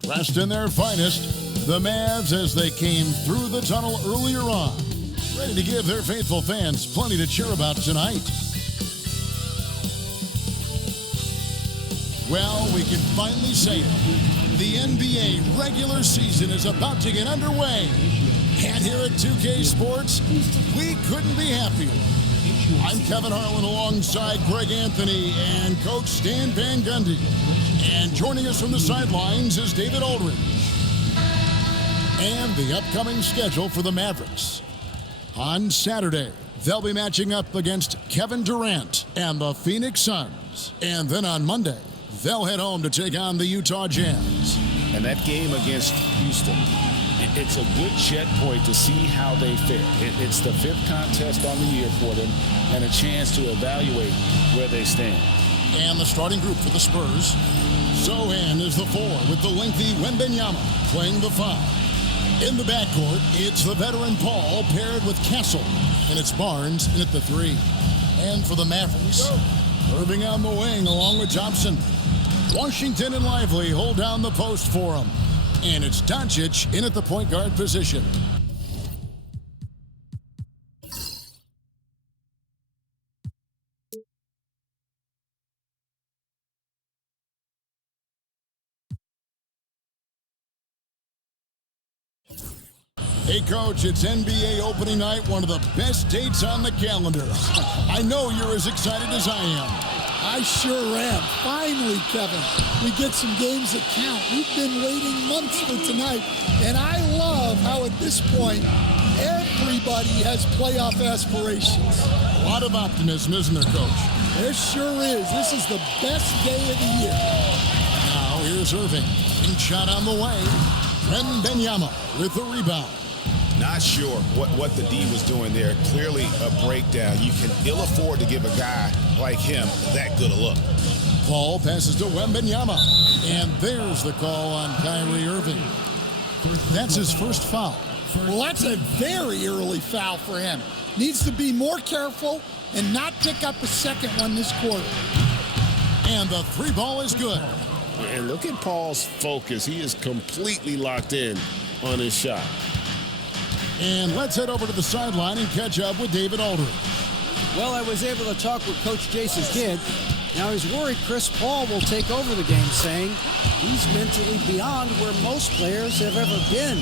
Dressed in their finest, the Mavs as they came through the tunnel earlier on, ready to give their faithful fans plenty to cheer about tonight. Well, we can finally say it. The NBA regular season is about to get underway. And here at 2K Sports, we couldn't be happier. I'm Kevin Harlan alongside Greg Anthony and Coach Stan Van Gundy. And joining us from the sidelines is David Aldridge. And the upcoming schedule for the Mavericks. On Saturday, they'll be matching up against Kevin Durant and the Phoenix Suns. And then on Monday, they'll head home to take on the Utah Jazz. And that game against Houston, it's a good checkpoint to see how they fare. It's the fifth contest on the year for them and a chance to evaluate where they stand. And the starting group for the Spurs. Sohan is the 4 with the lengthy Wembanyama playing the 5. In the backcourt, it's the veteran Paul paired with Castle. And it's Barnes in at the 3. And for the Mavericks, Irving on the wing along with Thompson. Washington and Lively hold down the post for him. And it's Doncic in at the point guard position. Hey, Coach, it's NBA opening night, one of the best dates on the calendar. I know you're as excited as I am. I sure am. Finally, Kevin, we get some games that count. We've been waiting months for tonight, and I love how at this point, everybody has playoff aspirations. A lot of optimism, isn't there, Coach? There sure is. This is the best day of the year. Now, here's Irving. Pink shot on the way. Wembanyama with the rebound. Not sure what the D was doing there. Clearly a breakdown. You can ill afford to give a guy like him that good a look. Paul passes to Wembanyama. And there's the call on Kyrie Irving. That's his first foul. Well, that's a very early foul for him. Needs to be more careful and not pick up a second one this quarter. And the 3 ball is good. And look at Paul's focus. He is completely locked in on his shot. And let's head over to the sideline and catch up with David Aldridge. Well, I was able to talk with Coach Jason Kidd. Now he's worried Chris Paul will take over the game, saying he's mentally beyond where most players have ever been.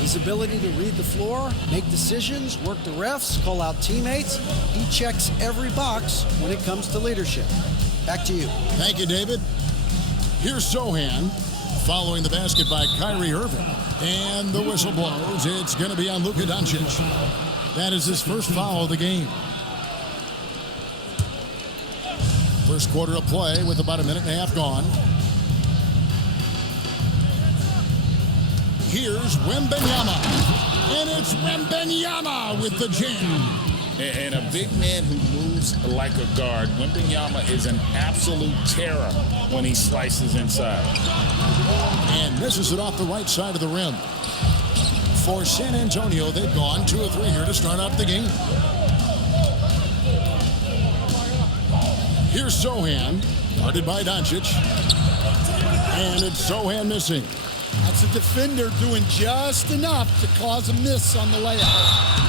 His ability to read the floor, make decisions, work the refs, call out teammates. He checks every box when it comes to leadership. Back to you. Thank you, David. Here's Sohan, following the basket by Kyrie Irving. And the whistle blows. It's going to be on Luka Doncic. That is his first foul of the game. First quarter of play with about a minute and a half gone. Here's Wembanyama. And it's Wembanyama with the jam. And a big man who moves like a guard. Wembanyama is an absolute terror when he slices inside. And misses it off the right side of the rim. For San Antonio, they've gone 2 of 3 here to start out the game. Here's Sohan, guarded by Doncic. And it's Sohan missing. That's a defender doing just enough to cause a miss on the layup.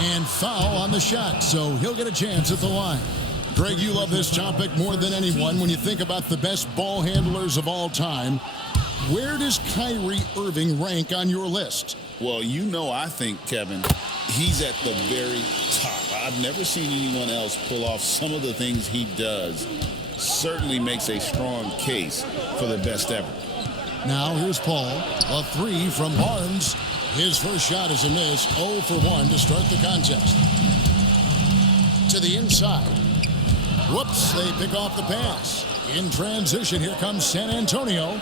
And foul on the shot, so he'll get a chance at the line. Greg, you love this topic more than anyone when you think about the best ball handlers of all time. Where does Kyrie Irving rank on your list? Well, you know, I think, Kevin, he's at the very top. I've never seen anyone else pull off some of the things he does. Certainly makes a strong case for the best ever. Now here's Paul, a 3 from Barnes. His first shot is a miss, 0 for 1 to start the contest. To the inside. Whoops, they pick off the pass. In transition, here comes San Antonio.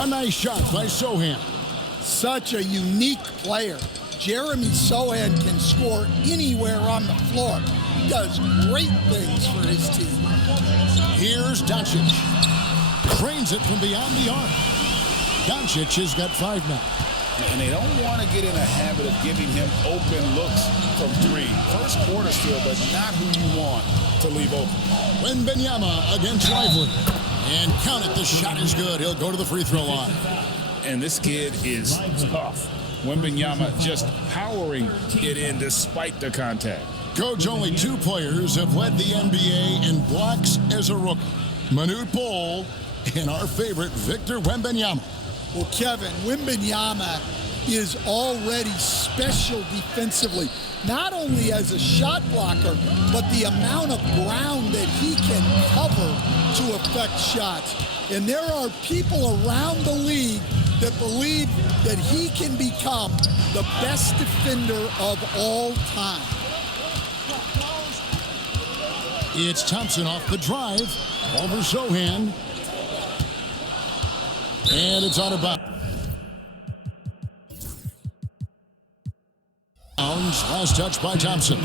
A nice shot by Sohan. Such a unique player. Jeremy Sohan can score anywhere on the floor. He does great things for his team. Here's Doncic. Trains it from beyond the arc. Doncic has got 5 now. And they don't want to get in a habit of giving him open looks from 3. First quarter still, but not who you want to leave open. Wembanyama against Lively. And count it, the shot is good. He'll go to the free throw line. And this kid is tough. Wembanyama just powering it in despite the contact. Coach, only 2 players have led the NBA in blocks as a rookie. Manute Bol and our favorite, Victor Wembanyama. Well, Kevin, Wembanyama is already special defensively, not only as a shot blocker, but the amount of ground that he can cover to affect shots. And there are people around the league that believe that he can become the best defender of all time. It's Thompson off the drive, over Sohan. And it's out of bounds. Last touch by Thompson.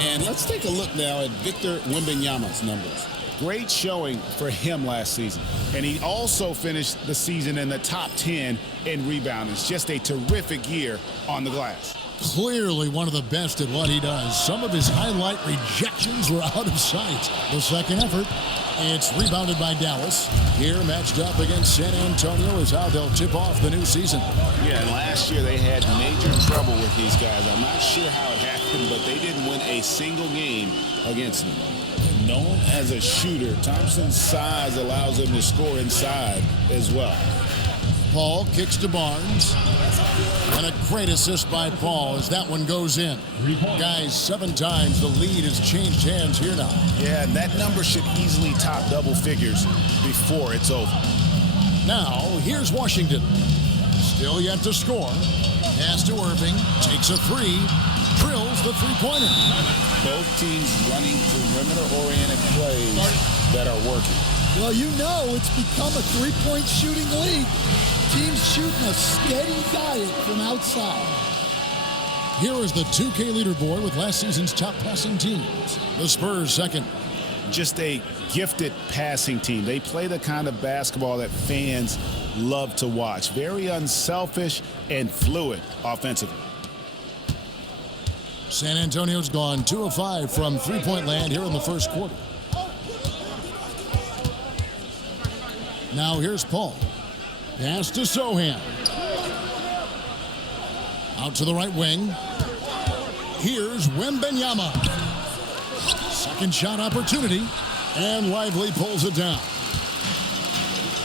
And let's take a look now at Victor Wembanyama's numbers. Great showing for him last season. And he also finished the season in the top 10 in rebounding. It's just a terrific year on the glass. Clearly one of the best at what he does. Some of his highlight rejections were out of sight. The second effort, it's rebounded by Dallas. Here matched up against San Antonio is how they'll tip off the new season. Yeah, and last year they had major trouble with these guys. I'm not sure how it happened, but they didn't win a single game against them. Known as a shooter, Thompson's size allows him to score inside as well. Paul kicks to Barnes. And a great assist by Paul as that one goes in. Guys, 7 times the lead has changed hands here now. Yeah, and that number should easily top double figures before it's over. Now, here's Washington. Still yet to score. Pass to Irving. Takes a 3. Drills the three-pointer. Both teams running perimeter-oriented plays that are working. Well, you know it's become a three-point shooting league. Teams shooting a steady diet from outside. Here is the 2K leaderboard with last season's top passing teams. The Spurs second. Just a gifted passing team. They play the kind of basketball that fans love to watch. Very unselfish and fluid offensively. San Antonio's gone 2 of 5 from three-point land here in the first quarter. Now here's Paul. Pass to Sohan. Out to the right wing. Here's Wembanyama. Second shot opportunity. And Lively pulls it down.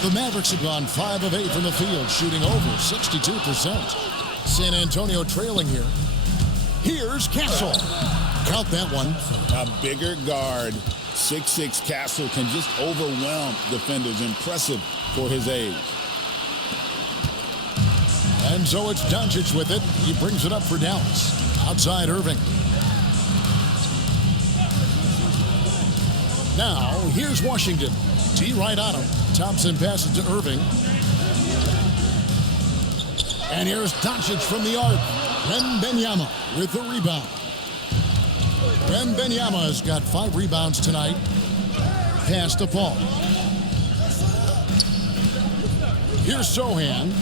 The Mavericks have gone 5 of 8 from the field, shooting over 62%. San Antonio trailing here. Here's Castle. Count that one. A bigger guard, 6'6" Castle, can just overwhelm defenders. Impressive for his age. And so it's Doncic with it. He brings it up for Dallas. Outside Irving. Now, here's Washington. T right on him. Thompson passes to Irving. And here's Doncic from the arc. Wembanyama with the rebound. Wembanyama has got 5 rebounds tonight. Pass to Paul. Here's Sohan.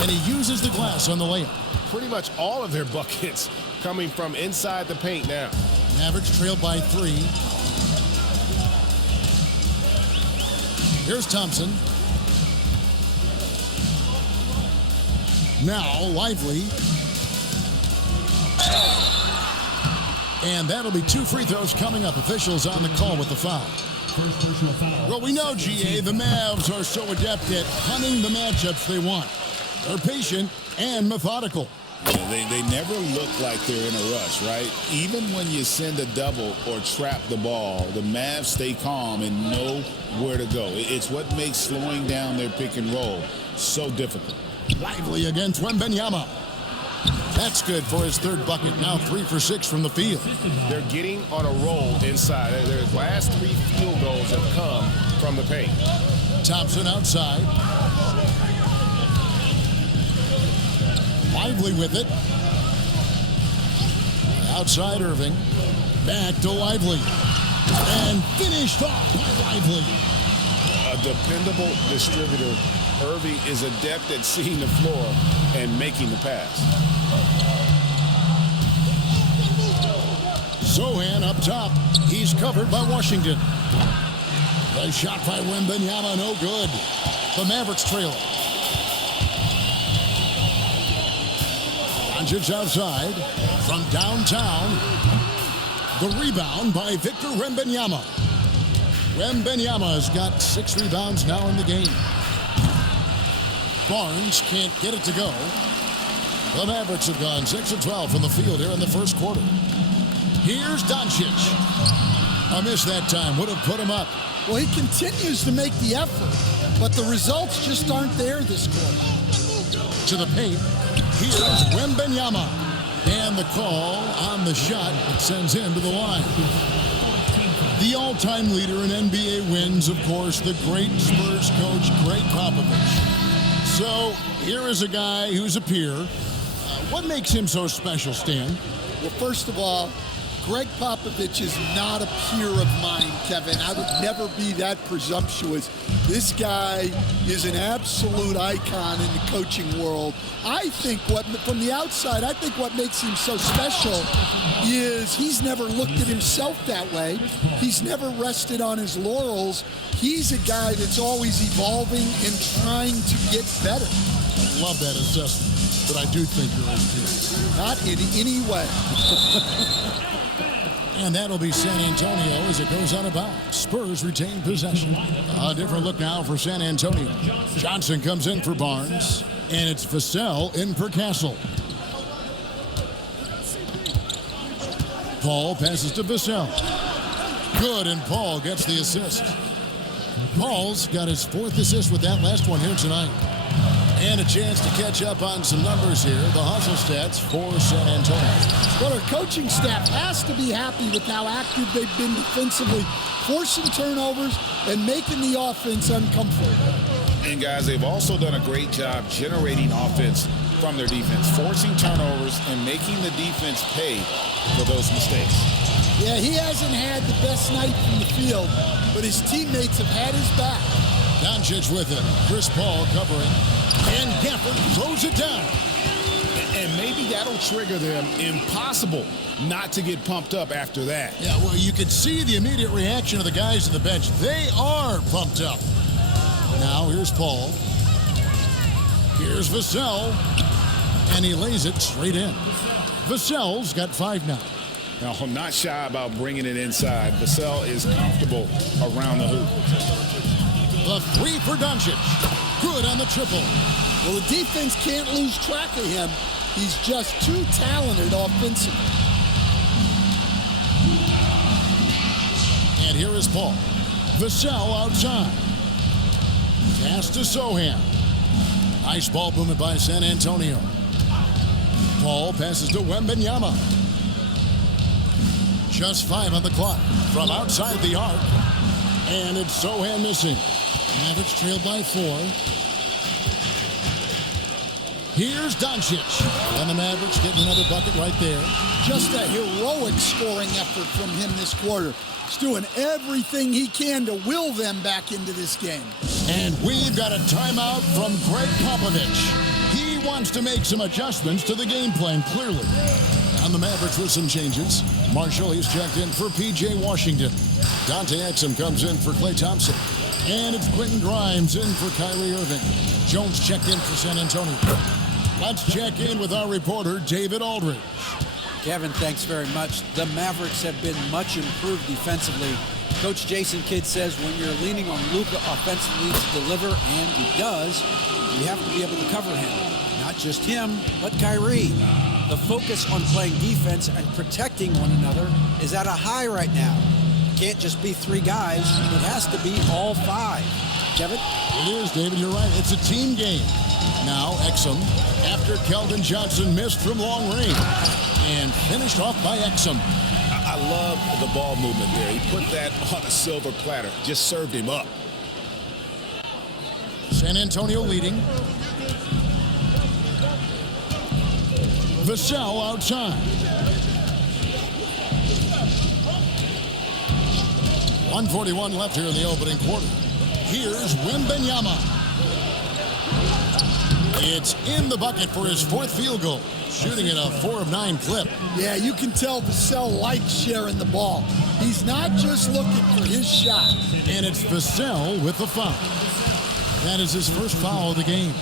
And he uses the glass on the layup. Pretty much all of their buckets coming from inside the paint now. Mavericks trailed by 3. Here's Thompson. Now Lively. And that'll be 2 free throws coming up. Officials on the call with the foul. Well, we know, GA, the Mavs are so adept at hunting the matchups they want. They're patient and methodical. Yeah, they never look like they're in a rush, right? Even when you send a double or trap the ball, the Mavs stay calm and know where to go. It's what makes slowing down their pick and roll so difficult. Lively against Wembanyama. That's good for his 3rd bucket. Now 3 for 6 from the field. They're getting on a roll inside. Their last 3 field goals have come from the paint. Thompson outside. Lively with it. Outside Irving. Back to Lively. And finished off by Lively. A dependable distributor. Irving is adept at seeing the floor and making the pass. Sohan up top. He's covered by Washington. The shot by Wembanyama, no good. The Mavericks trail. Doncic outside from downtown. The rebound by Victor Wembanyama. Wembanyama's got 6 rebounds now in the game. Barnes can't get it to go. The Mavericks have gone 6 of 12 from the field here in the first quarter. Here's Doncic. A miss that time. Would have put him up. Well, he continues to make the effort, but the results just aren't there this quarter. To the paint. Here's Wembanyama. And the call on the shot that sends him to the line. The all-time leader in NBA wins, of course, the great Spurs coach, Greg Popovich. So here is a guy who's a peer. What makes him so special, Stan? Well, first of all, Greg Popovich is not a peer of mine, Kevin. I would never be that presumptuous. This guy is an absolute icon in the coaching world. I think from the outside, I think what makes him so special is he's never looked at himself that way. He's never rested on his laurels. He's a guy that's always evolving and trying to get better. I love that assessment, but I do think you're his peer. Not in any way. And that'll be San Antonio as it goes out of bounds. Spurs retain possession. A different look now for San Antonio. Johnson comes in for Barnes, and it's Vassell in for Castle. Paul passes to Vassell. Good, and Paul gets the assist. Paul's got his 4th assist with that last one here tonight. And a chance to catch up on some numbers here. The hustle stats for San Antonio. Well, our coaching staff has to be happy with how active they've been defensively, forcing turnovers and making the offense uncomfortable. And guys, they've also done a great job generating offense from their defense, forcing turnovers and making the defense pay for those mistakes. Yeah, he hasn't had the best night from the field, but his teammates have had his back. Doncic with it. Chris Paul covering. And Gafford throws it down. And maybe that'll trigger them. Impossible not to get pumped up after that. Yeah, well, you can see the immediate reaction of the guys on the bench. They are pumped up. Now, here's Paul. Here's Vassell. And he lays it straight in. Vassell's got 5 now. Now, I'm not shy about bringing it inside. Vassell is comfortable around the hoop. The 3 for Doncic. Good on the triple. Well, the defense can't lose track of him. He's just too talented offensively. And here is Paul. Vassell outside. Pass to Sohan. Nice ball movement by San Antonio. Paul passes to Wembanyama. Just 5 on the clock from outside the arc. And it's Sohan missing. Mavericks trailed by 4. Here's Doncic. And the Mavericks getting another bucket right there. Just a heroic scoring effort from him this quarter. He's doing everything he can to will them back into this game. And we've got a timeout from Greg Popovich. He wants to make some adjustments to the game plan, clearly. And the Mavericks with some changes. Marshall, he's checked in for P.J. Washington. Dante Exum comes in for Klay Thompson. And it's Quentin Grimes in for Kyrie Irving. Jones checked in for San Antonio. Let's check in with our reporter, David Aldridge. Kevin, thanks very much. The Mavericks have been much improved defensively. Coach Jason Kidd says when you're leaning on Luka offensively to deliver, and he does, you have to be able to cover him. Not just him, but Kyrie. The focus on playing defense and protecting one another is at a high right now. It can't just be 3 guys. It has to be all 5. Kevin? It is, David. You're right. It's a team game. Now, Exum, after Keldon Johnson missed from long range, and finished off by Exum. I love the ball movement there. He put that on a silver platter. Just served him up. San Antonio leading. Vassell outside. 1:41 left here in the opening quarter. Here's Wembanyama. It's in the bucket for his 4th field goal, shooting at a 4 of 9 clip. Yeah, you can tell Vassell likes sharing the ball. He's not just looking for his shot. And it's Vassell with the foul. That is his first foul of the game.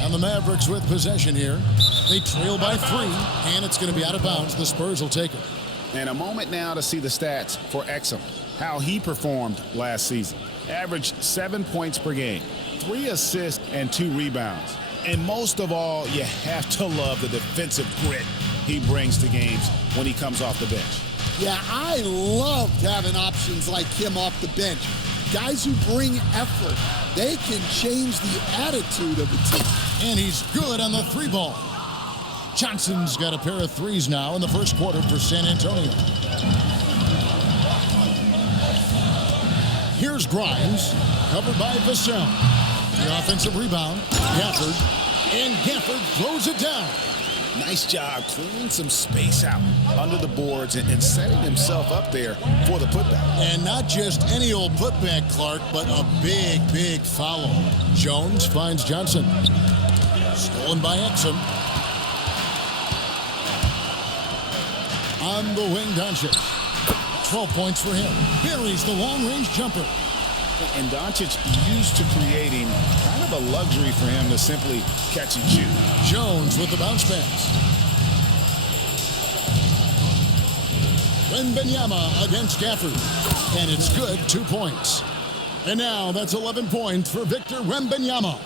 And the Mavericks with possession here. They trail by 3, and it's going to be out of bounds. The Spurs will take it. And a moment now to see the stats for Exum, how he performed last season. Averaged 7 points per game, 3 assists, and 2 rebounds. And most of all, you have to love the defensive grit he brings to games when he comes off the bench. Yeah, I loved having options like him off the bench. Guys who bring effort. They can change the attitude of a team. And he's good on the 3-ball. Johnson's got a pair of 3s now in the first quarter for San Antonio. Here's Grimes, covered by Vassell. The offensive rebound, Gafford, and Gafford throws it down. Nice job clearing some space out under the boards and setting himself up there for the putback. And not just any old putback, Clark, but a big, big follow. Jones finds Johnson. Stolen by Exum. On the wing, Doncic. 12 points for him. Buries the long-range jumper. And Doncic used to creating kind of a luxury for him to simply catch and shoot. Jones with the bounce pass. Wembanyama against Gafford. And it's good, 2 points. And now that's 11 points for Victor Wembanyama.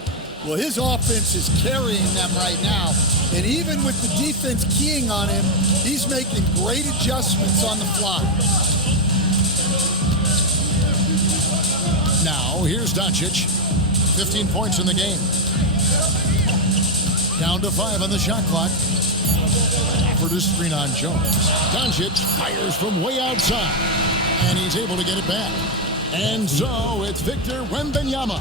Well, his offense is carrying them right now. And even with the defense keying on him, he's making great adjustments on the fly. Now, here's Doncic. 15 points in the game. Down to 5 on the shot clock. For the screen on Jones. Doncic fires from way outside. And he's able to get it back. And so it's Victor Wembanyama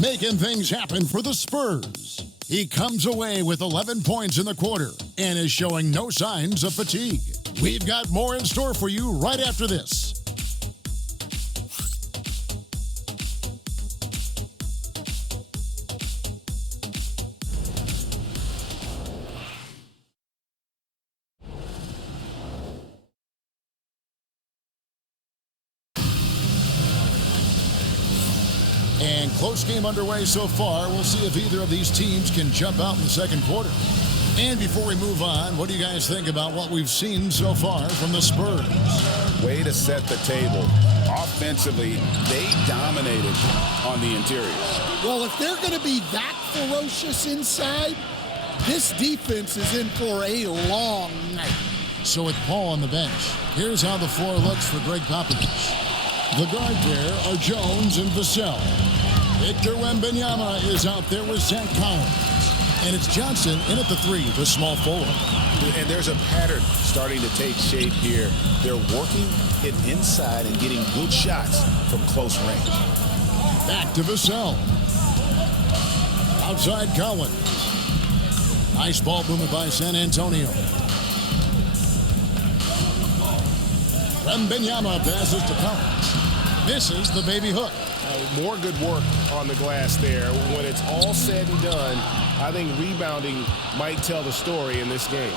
making things happen for the Spurs. He comes away with 11 points in the quarter and is showing no signs of fatigue. We've got more in store for you right after this. And close game underway so far. We'll see if either of these teams can jump out in the second quarter. And before we move on, what do you guys think about what we've seen so far from the Spurs? Way to set the table. Offensively, they dominated on the interior. Well, if they're going to be that ferocious inside, this defense is in for a long night. So with Paul on the bench, here's how the floor looks for Greg Popovich. The guard pair are Jones and Vassell. Victor Wembanyama is out there with Zach Collins. And it's Johnson in at the 3, the small forward. And there's a pattern starting to take shape here. They're working it inside and getting good shots from close range. Back to Vassell. Outside Collins. Nice ball movement by San Antonio. Wembanyama passes to Collins. Misses the baby hook. More good work on the glass there. When it's all said and done, I think rebounding might tell the story in this game.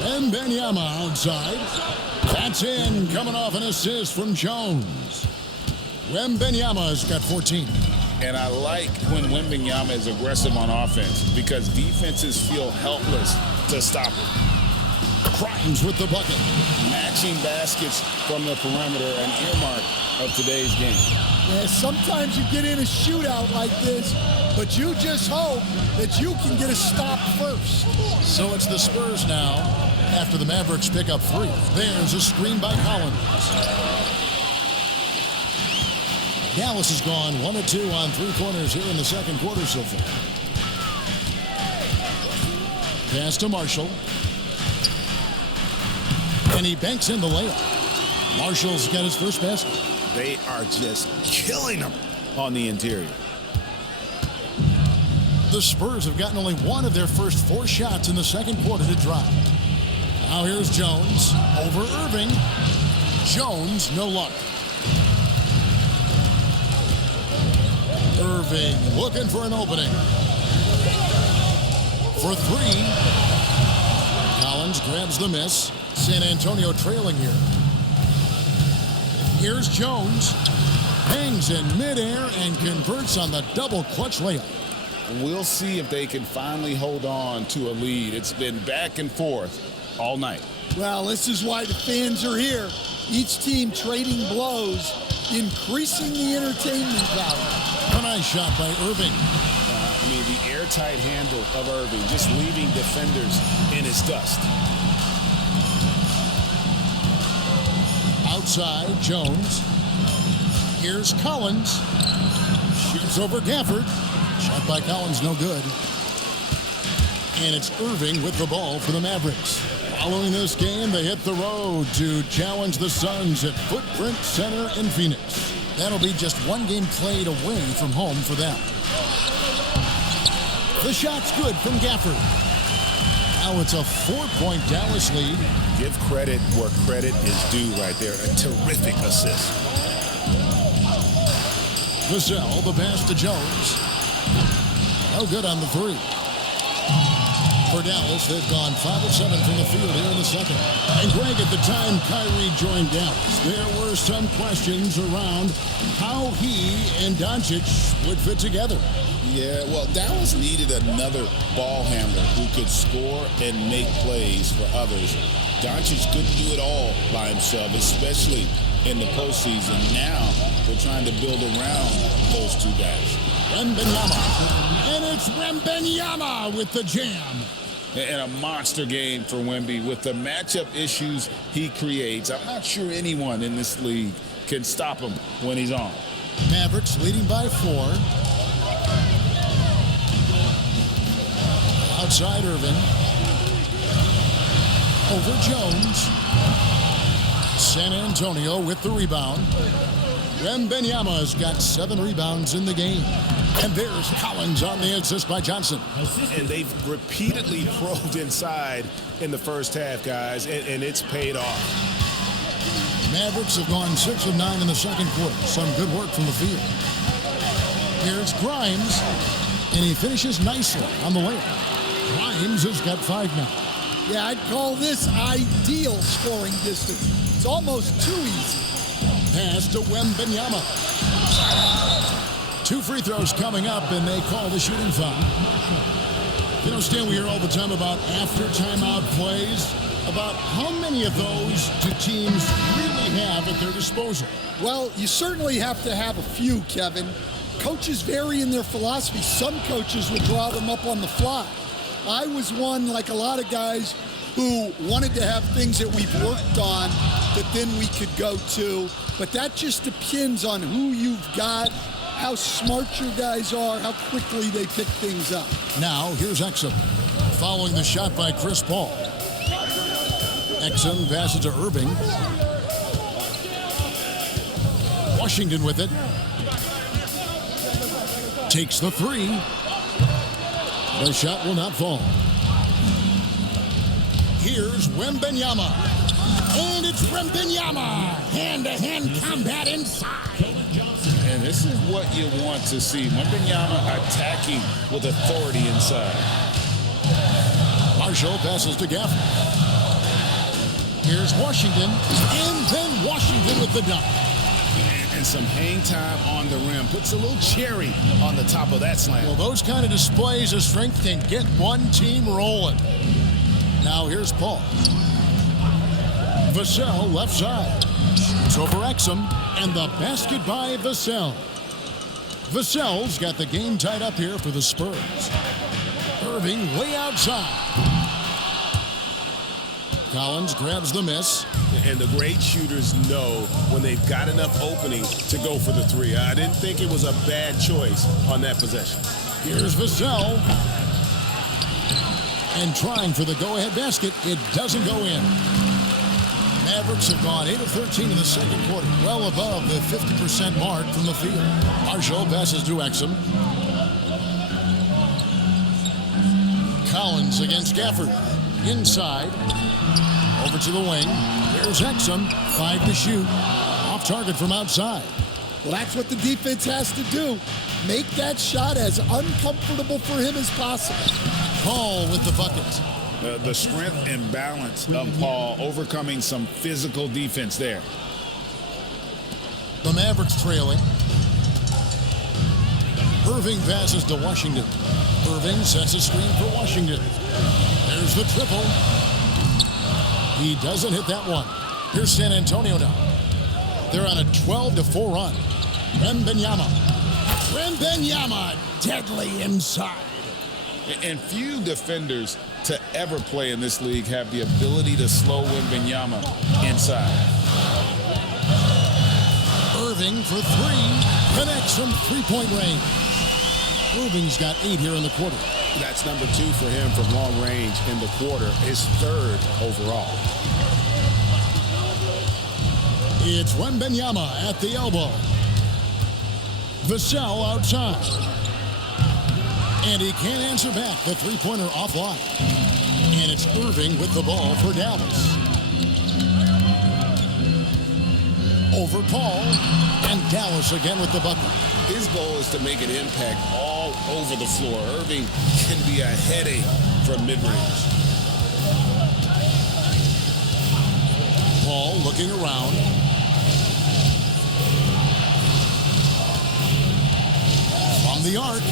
Wembanyama outside. That's in, coming off an assist from Jones. Wembanyama's got 14. And I like when Wembanyama is aggressive on offense because defenses feel helpless to stop it. Grimes with the bucket. Matching baskets from the perimeter, an earmark of today's game. Yeah, sometimes you get in a shootout like this, but you just hope that you can get a stop first. So it's the Spurs now after the Mavericks pick up 3. There's a screen by Collins. Dallas has gone 1 of 2 on 3 corners here in the second quarter so far. Pass to Marshall. And he banks in the layup. Marshall's got his first basket. They are just killing them on the interior. The Spurs have gotten only 1 of their first 4 shots in the second quarter to drop. Now here's Jones over Irving. Jones, no luck. Irving looking for an opening. For three. Collins grabs the miss. San Antonio trailing here. Here's Jones. Hangs in midair and converts on the double clutch layup. We'll see if they can finally hold on to a lead. It's been back and forth all night. Well, this is why the fans are here. Each team trading blows, increasing the entertainment value. A nice shot by Irving. The airtight handle of Irving, just leaving defenders in his dust. Outside, Jones. Here's Collins. Shoots over Gafford. Shot by Collins, no good. And it's Irving with the ball for the Mavericks. Following this game, they hit the road to challenge the Suns at Footprint Center in Phoenix. That'll be just one game played away from home for them. The shot's good from Gafford. Now it's a 4-point Dallas lead. Give credit where credit is due right there. A terrific assist. Vassell, the pass to Jones. No good on the three. For Dallas, they've gone 5 of 7 from the field here in the second. And Greg, at the time Kyrie joined Dallas, there were some questions around how he and Doncic would fit together. Yeah, well, Dallas needed another ball handler who could score and make plays for others. Doncic couldn't do it all by himself, especially in the postseason. Now they're trying to build around those two guys. Wembanyama. And it's Wembanyama with the jam. And a monster game for Wemby with the matchup issues he creates. I'm not sure anyone in this league can stop him when he's on. Mavericks leading by 4. Outside Irving. Over Jones. San Antonio with the rebound. Wembanyama's got 7 rebounds in the game. And there's Collins on the assist by Johnson. And they've repeatedly probed inside in the first half, guys, and it's paid off. Mavericks have gone 6 of 9 in the second quarter. Some good work from the field. Here's Grimes, and he finishes nicely on the layup. Grimes has got 5 now. Yeah, I'd call this ideal scoring distance. It's almost too easy. Pass to Wembanyama. 2 free throws coming up, and they call the shooting foul. You know, Stan, we hear all the time about after timeout plays, about how many of those do teams really have at their disposal? Well, you certainly have to have a few, Kevin. Coaches vary in their philosophy. Some coaches would draw them up on the fly. I was one, like a lot of guys, who wanted to have things that we've worked on that then we could go to. But that just depends on who you've got, how smart your guys are, how quickly they pick things up. Now, here's Exum, following the shot by Chris Paul. Exum passes to Irving. Washington with it. Takes the 3. The shot will not fall. Here's Wembanyama. And it's Wembanyama. Hand-to-hand combat inside. And this is what you want to see. Wembanyama attacking with authority inside. Marshall passes to Gafford. Here's Washington. And then Washington with the dunk. And some hang time on the rim. Puts a little cherry on the top of that slam. Well, those kind of displays of strength can get one team rolling. Now here's Paul. Vassell left side. It's over Exum. And the basket by Vassell. Vassell's got the game tied up here for the Spurs. Irving way outside. Collins grabs the miss. And the great shooters know when they've got enough opening to go for the 3. I didn't think it was a bad choice on that possession. Here's Vassell. And trying for the go-ahead basket. It doesn't go in. Mavericks have gone 8 of 13 in the second quarter, well above the 50% mark from the field. Marshall passes to Exum. Collins against Gafford. inside. Over to the wing. Here's Exum. 5 to shoot. Off target from outside. Well, that's what the defense has to do. Make that shot as uncomfortable for him as possible. Paul with the bucket. The strength and balance of Paul overcoming some physical defense there. The Mavericks trailing. Irving passes to Washington. Irving sets a screen for Washington. There's the triple. He doesn't hit that one. Here's San Antonio now. They're on a 12-4 run. Wembanyama. Wembanyama, deadly inside. And few defenders to ever play in this league have the ability to slow Wembanyama inside. Irving for 3. Connects from three-point range. Irving's got 8 here in the quarter. That's number 2 for him from long range in the quarter. His 3rd overall. It's Wembanyama at the elbow. Vassell outside. And he can't answer back. The three-pointer offline. And it's Irving with the ball for Dallas. Over Paul. And Dallas again with the bucket. His goal is to make an impact all over the floor. Irving can be a headache from mid-range. Paul looking around. From the arc.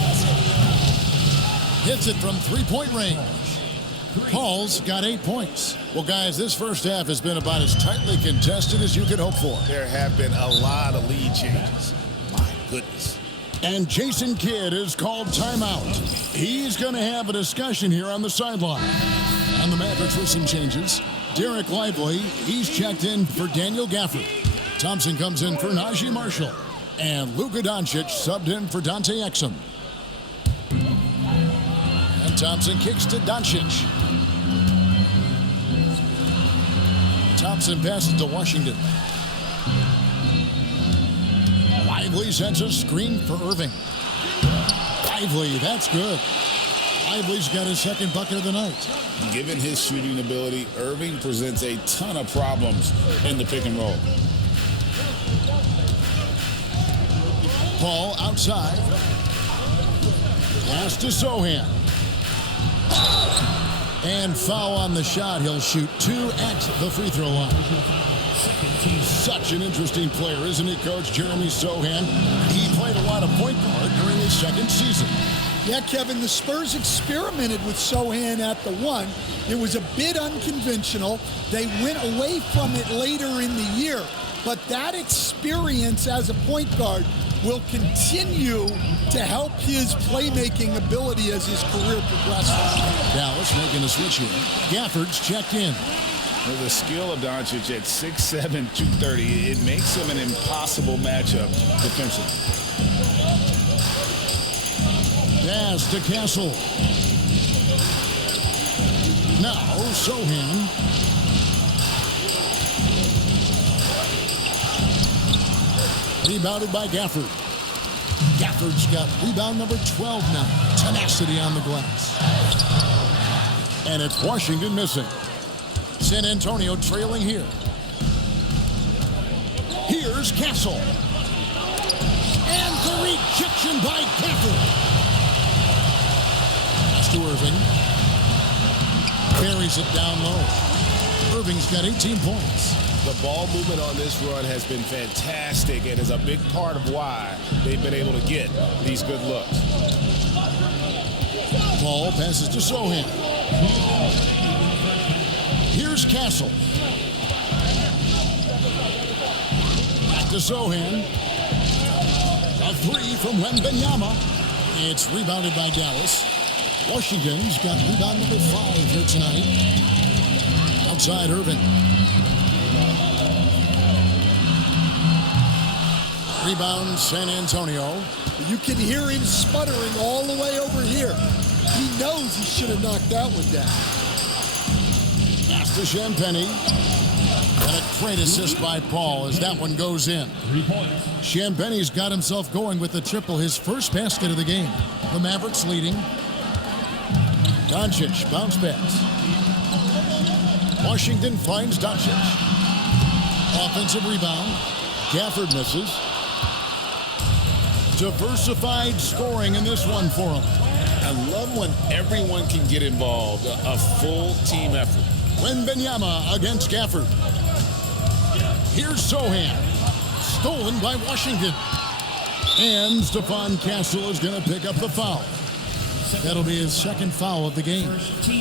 Hits it from three-point range. Paul's got 8 points. Well, guys, this first half has been about as tightly contested as you could hope for. There have been a lot of lead changes. My goodness. And Jason Kidd is called timeout. He's going to have a discussion here on the sideline. And the Mavericks with some changes. Derek Lively, he's checked in for Daniel Gafford. Thompson comes in for Najee Marshall. And Luka Doncic subbed in for Dante Exum. And Thompson kicks to Doncic. Thompson passes to Washington. Lively sends a screen for Irving. Lively, that's good. Lively's got his 2nd bucket of the night. Given his shooting ability, Irving presents a ton of problems in the pick and roll. Paul outside. Pass to Sohan. And foul on the shot. He'll shoot 2 at the free throw line. He's such an interesting player, isn't he, Coach Jeremy Sohan? He played a lot of point guard during his 2nd season. Yeah, Kevin, the Spurs experimented with Sohan at the 1. It was a bit unconventional. They went away from it later in the year. But that experience as a point guard will continue to help his playmaking ability as his career progresses. Dallas making a switch here. Gafford's checked in. With the skill of Doncic at 6'7", 230, it makes him an impossible matchup defensively. Pass to Castle. Now Sohan. Rebounded by Gafford. Gafford's got rebound number 12 now. Tenacity on the glass. And it's Washington missing. San Antonio trailing here. Here's Castle. And the rejection by Gafford. Pass to Irving. Buries it down low. Irving's got 18 points. The ball movement on this run has been fantastic and is a big part of why they've been able to get these good looks. Ball passes to Sohan. Here's Castle. Back to Sohan. A 3 from Wembanyama. It's rebounded by Dallas. Washington's got rebound number 5 here tonight. Outside Irving. Rebound San Antonio. You can hear him sputtering all the way over here. He knows he should have knocked that one down. Pass to Champagnie. And a great assist by Paul as that one goes in. Champagnie's got himself going with the triple, his first basket of the game. The Mavericks leading. Doncic, bounce pass. Washington finds Doncic. Offensive rebound. Gafford misses. Diversified scoring in this one for him. I love when everyone can get involved, a full team effort. Wembanyama against Gafford. Here's Sohan. Stolen by Washington. And Stephon Castle is going to pick up the foul. That'll be his second foul of the game.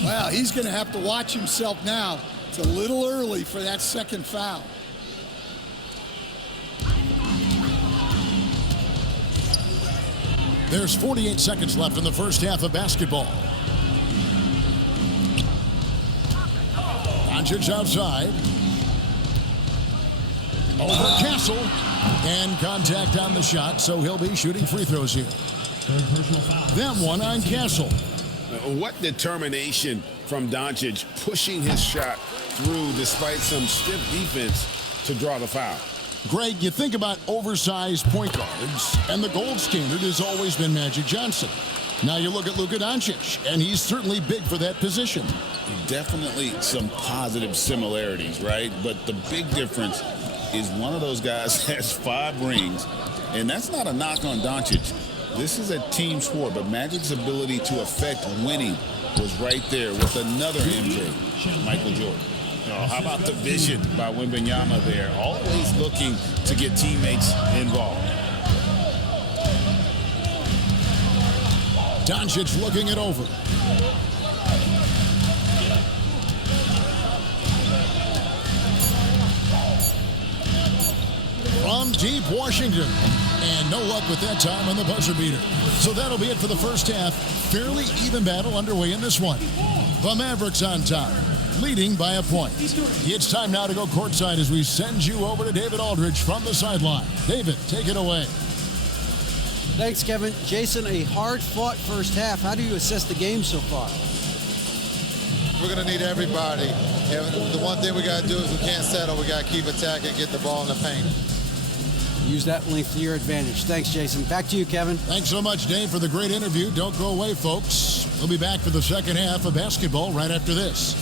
Well, he's going to have to watch himself now. It's a little early for that second foul. There's 48 seconds left in the first half of basketball. Doncic outside. Over Castle. And contact on the shot, so he'll be shooting free throws here. That one on Castle. What determination from Doncic, pushing his shot through despite some stiff defense to draw the foul. Greg, you think about oversized point guards, and the gold standard has always been Magic Johnson. Now you look at Luka Doncic, and he's certainly big for that position. Definitely some positive similarities, right? But the big difference is one of those guys has 5 rings, and that's not a knock on Doncic. This is a team sport, but Magic's ability to affect winning was right there with another MJ, Michael Jordan. How about the vision by Wembanyama there? Always looking to get teammates involved. Doncic looking it over. From deep Washington. And no luck with that time on the buzzer beater. So that'll be it for the first half. Fairly even battle underway in this one. The Mavericks on top, leading by a point. It's time now to go courtside as we send you over to David Aldridge from the sideline. David, take it away. Thanks, Kevin. Jason, a hard-fought first half. How do you assess the game so far? We're going to need everybody. And the one thing we got to do is we can't settle. We got to keep attacking, get the ball in the paint. Use that length to your advantage. Thanks, Jason. Back to you, Kevin. Thanks so much, Dave, for the great interview. Don't go away, folks. We'll be back for the second half of basketball right after this.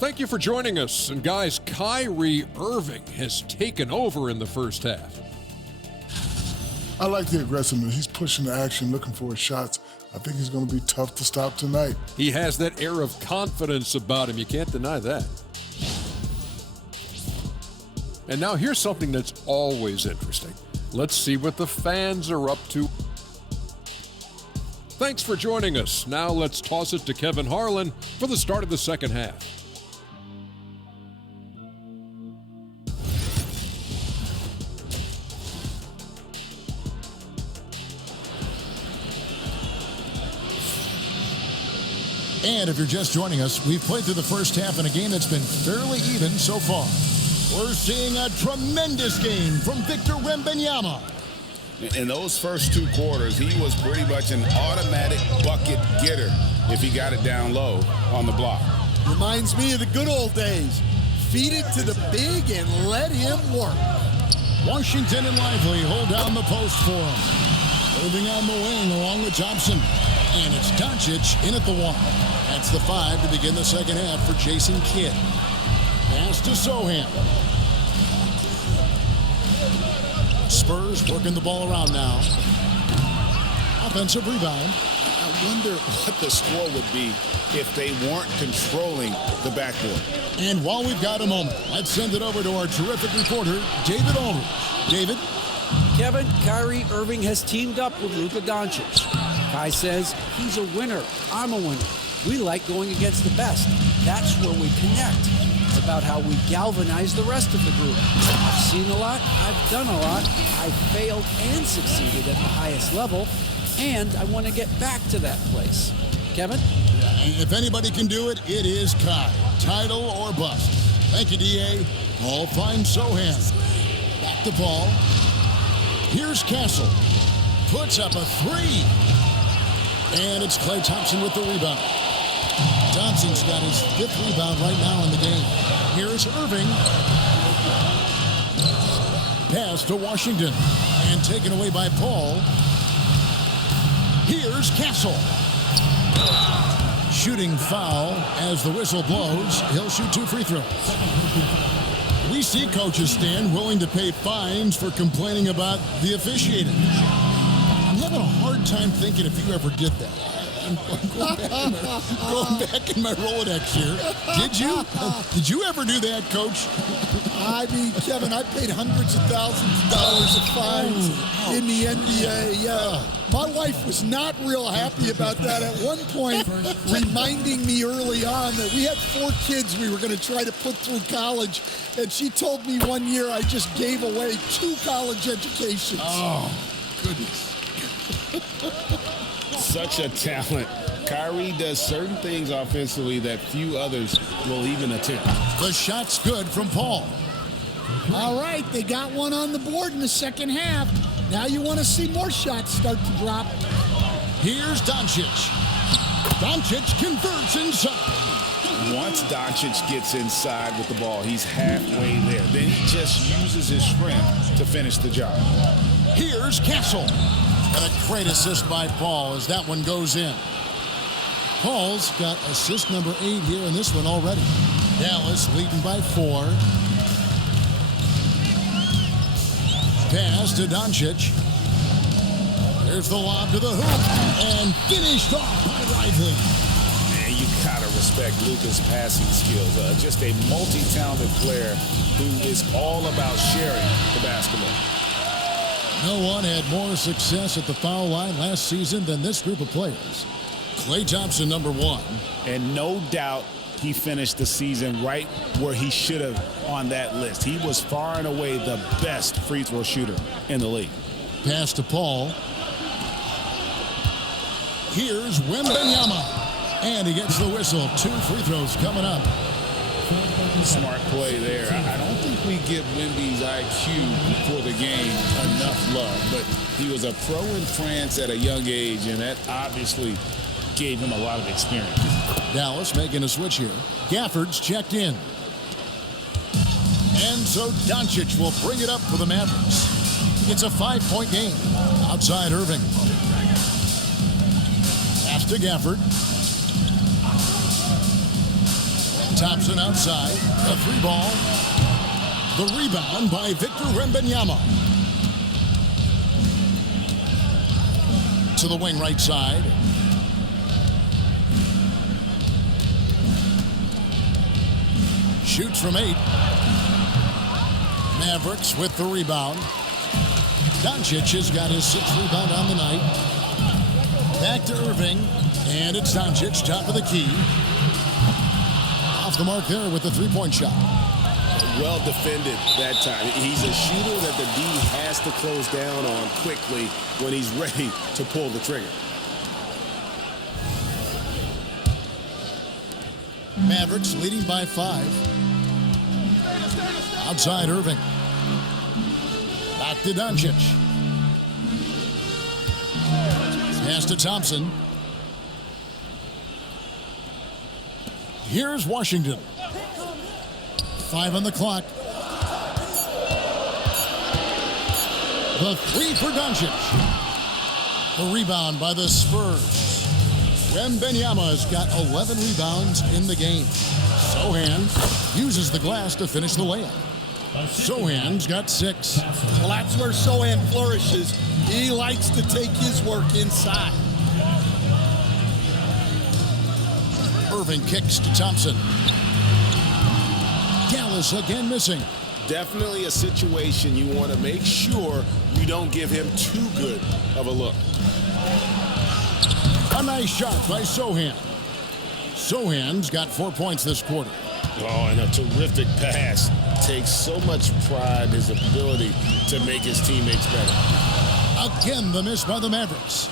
Thank you for joining us. And guys, Kyrie Irving has taken over in the first half. I like the aggressiveness. He's pushing the action, looking for his shots. I think he's going to be tough to stop tonight. He has that air of confidence about him. You can't deny that. And now here's something that's always interesting. Let's see what the fans are up to. Thanks for joining us. Now let's toss it to Kevin Harlan for the start of the second half. And if you're just joining us, we've played through the first half in a game that's been fairly even so far. We're seeing a tremendous game from Victor Wembanyama. In those first 2 quarters, he was pretty much an automatic bucket getter if he got it down low on the block. Reminds me of the good old days. Feed it to the big and let him work. Washington and Lively hold down the post for him. Moving on the wing along with Thompson. And it's Doncic in at the 1. That's the 5 to begin the second half for Jason Kidd. Pass to Sohan. Spurs working the ball around now. Offensive rebound. I wonder what the score would be if they weren't controlling the backboard. And while we've got a moment, let's send it over to our terrific reporter, David Aldridge. David? Kevin, Kyrie Irving has teamed up with Luka Doncic. Kai says, he's a winner. I'm a winner. We like going against the best. That's where we connect. It's about how we galvanize the rest of the group. I've seen a lot. I've done a lot. I've failed and succeeded at the highest level. And I want to get back to that place. Kevin? If anybody can do it, it is Kai. Title or bust. Thank you, D.A. Ball finds Sohan. Back to Paul. Here's Castle. Puts up a 3. And it's Klay Thompson with the rebound. Thompson's got his 5th rebound right now in the game. here's Irving. Pass to Washington. And taken away by Paul. Here's Castle. Shooting foul as the whistle blows. He'll shoot 2 free throws. We see coaches stand willing to pay fines for complaining about the officiating. I'm having a hard time thinking if you ever did that. I'm going back in my Rolodex here. Did you? Did you ever do that, Coach? I mean, Kevin, I paid hundreds of thousands of dollars of fines in the NBA. Yeah. My wife was not real happy about that at one point, reminding me early on that we had 4 kids we were going to try to put through college. And she told me one year I just gave away 2 college educations. Oh, goodness. Such a talent. Kyrie does certain things offensively that few others will even attempt. The shot's good from Paul. All right, they got one on the board in the second half. Now you want to see more shots start to drop. Here's Doncic. Doncic converts inside. Once Doncic gets inside with the ball, he's halfway there. Then he just uses his strength to finish the job. Here's Castle. And a great assist by Paul as that one goes in. Paul's got assist number 8 here in this one already. Dallas leading by 4. Pass to Doncic. There's the lob to the hoop. And finished off by Lively. And you gotta respect Luka's passing skills. Just a multi-talented player who is all about sharing the basketball. No one had more success at the foul line last season than this group of players. Klay Thompson, number 1. And no doubt he finished the season right where he should have on that list. He was far and away the best free throw shooter in the league. Pass to Paul. Here's Wembanyama. And he gets the whistle. 2 free throws coming up. Smart play there. I don't think we give Wemby's IQ for the game enough love, but he was a pro in France at a young age, and that obviously gave him a lot of experience. Dallas making a switch here. Gafford's checked in. And so Doncic will bring it up for the Mavericks. It's a 5-point game. Outside Irving. Pass to Gafford. Thompson outside. A 3-ball. The rebound by Victor Wembanyama. To the wing right side. Shoots from 8. Mavericks with the rebound. Doncic has got his 6th rebound on the night. Back to Irving. And it's Doncic, top of the key. Off the mark there with the 3-point shot. Well defended that time. He's a shooter that the D has to close down on quickly when he's ready to pull the trigger. Mavericks leading by 5. Outside Irving. Back to Doncic. Pass to Thompson. Here's Washington. 5 on the clock. The 3 for Doncic. The rebound by the Spurs. Wembanyama has got 11 rebounds in the game. Sohan uses the glass to finish the layup. Sohan's got 6. Well, that's where Sohan flourishes. He likes to take his work inside. Irving kicks to Thompson. Dallas again missing. Definitely a situation you want to make sure you don't give him too good of a look. A nice shot by Sohan. Sohan's got 4 points this quarter. Oh, and a terrific pass. Takes so much pride in his ability to make his teammates better. Again, the miss by the Mavericks.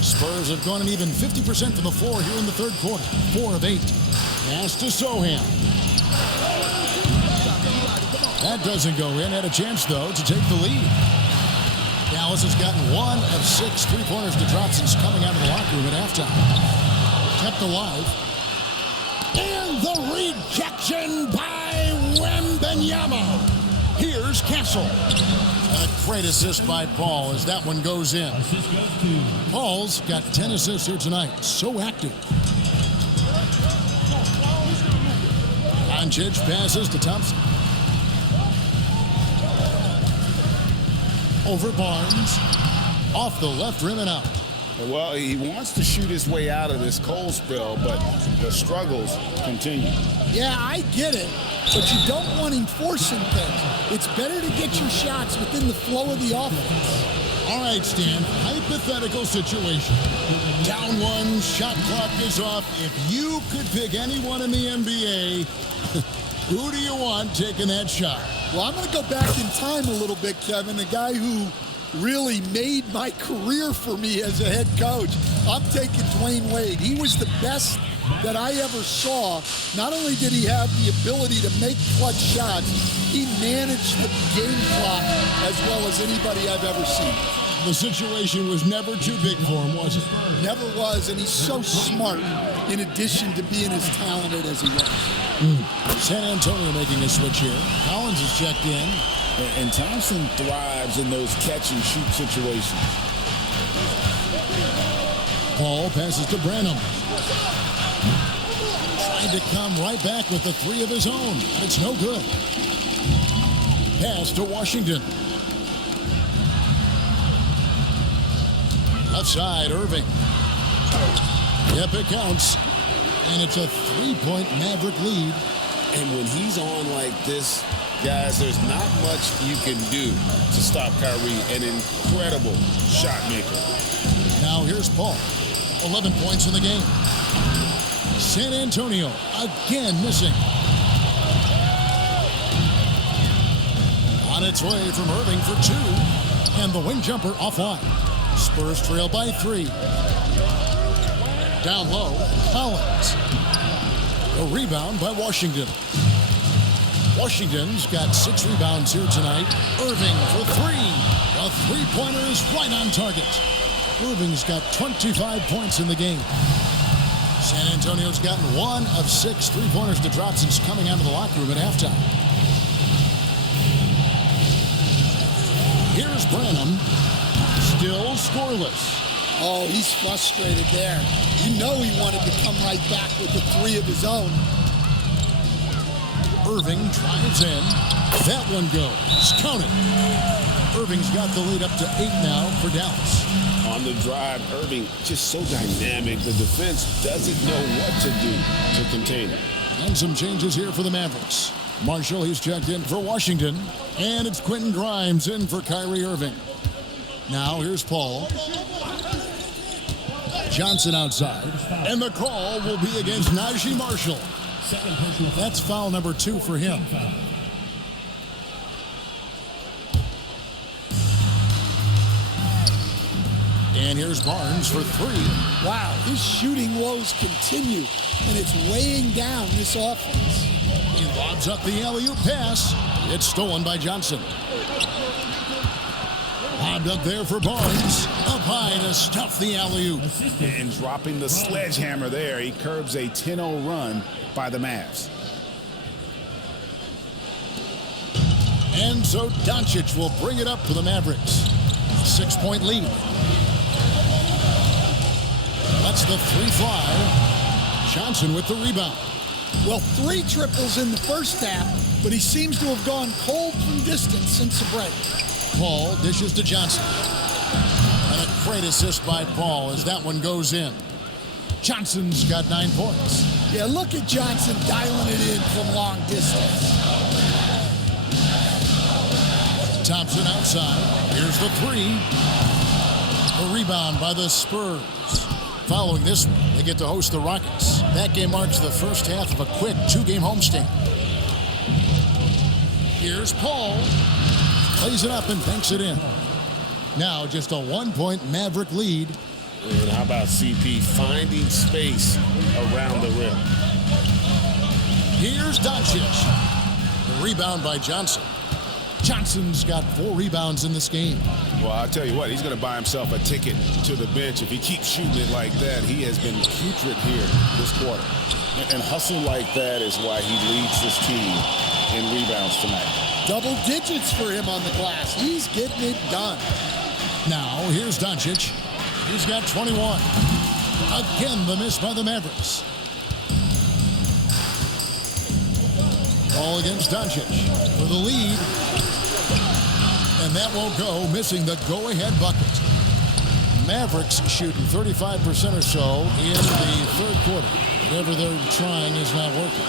Spurs have gone an even 50% from the floor here in the third quarter. 4 of 8. Pass to Sohan. That doesn't go in. Had a chance, though, to take the lead. Dallas has gotten 1 of 6 3-pointers to drop since coming out of the locker room at halftime. Kept alive. And the rejection by Kessel. And a great assist by Paul as that one goes in. Paul's got 10 assists here tonight. So active. Doncic passes to Thompson. Over Barnes. Off the left rim and out. Well, he wants to shoot his way out of this cold spell, but the struggles continue. Yeah, I get it, but you don't want him forcing things. It's better to get your shots within the flow of the offense. All right, Stan, hypothetical situation. Down one, shot clock is off. If you could pick anyone in the NBA, who do you want taking that shot? Well, I'm going to go back in time a little bit, Kevin. A guy who really made my career for me as a head coach. I'm taking Dwayne Wade. He was the best that I ever saw. Not only did he have the ability to make clutch shots, he managed the game clock as well as anybody I've ever seen. The situation was never too big for him, was it? Never was, and he's so smart in addition to being as talented as he was. San Antonio making a switch here. Collins is checked in. And Thompson thrives in those catch-and-shoot situations. Paul passes to Branham. Trying to come right back with the three of his own, but it's no good. Pass to Washington. Left side, Irving. Yep, it counts. And it's a three-point Maverick lead. And when he's on like this, guys, there's not much you can do to stop Kyrie, an incredible shot maker. Now here's Paul. 11 points in the game. San Antonio again missing. On its way from Irving for two. And the wing jumper offline. Spurs trail by 3. Down low, Collins. A rebound by Washington. Washington's got 6 rebounds here tonight. Irving for 3. The three-pointer is right on target. Irving's got 25 points in the game. San Antonio's gotten 1 of 6 three-pointers to drop since coming out of the locker room at halftime. Here's Branham. Still scoreless. Oh, he's frustrated there. You know he wanted to come right back with the 3 of his own. Irving drives in. That one goes. Count it. Irving's got the lead up to 8 now for Dallas. On the drive, Irving just so dynamic. The defense doesn't know what to do to contain him. And some changes here for the Mavericks. Marshall, he's checked in for Washington. And it's Quentin Grimes in for Kyrie Irving. Now here's Paul. Johnson outside. And the call will be against Najee Marshall. That's foul number 2 for him. And here's Barnes for 3. Wow, his shooting woes continue, and it's weighing down this offense. He lobs up the alley-oop pass. It's stolen by Johnson. Lobbed up there for Barnes. Up high to stuff the alley-oop. And dropping the sledgehammer there, he curbs a 10-0 run by the Mavs. And so Doncic will bring it up for the Mavericks. 6-point lead. That's the 3 fly. Johnson with the rebound. Well, 3 triples in the first half, but he seems to have gone cold from distance since the break. Paul dishes to Johnson. And a great assist by Paul as that one goes in. Johnson's got 9 points. Yeah, look at Johnson dialing it in from long distance. Thompson outside. Here's the 3. A rebound by the Spurs. Following this one, they get to host the Rockets. That game marks the first half of a quick 2-game homestand. Here's Paul. Plays it up and banks it in. Now just a 1-point Maverick lead. And how about CP finding space around the rim? Here's Doncic. The rebound by Johnson. Johnson's got 4 rebounds in this game. Well, I'll tell you what, he's going to buy himself a ticket to the bench. If he keeps shooting it like that, he has been putrid here this quarter. And hustle like that is why he leads this team in rebounds tonight. Double digits for him on the glass. He's getting it done. Now, here's Doncic. He's got 21. Again, the miss by the Mavericks. Ball against Doncic for the lead. And that won't go, missing the go-ahead bucket. Mavericks shooting 35% or so in the third quarter. Whatever they're trying is not working.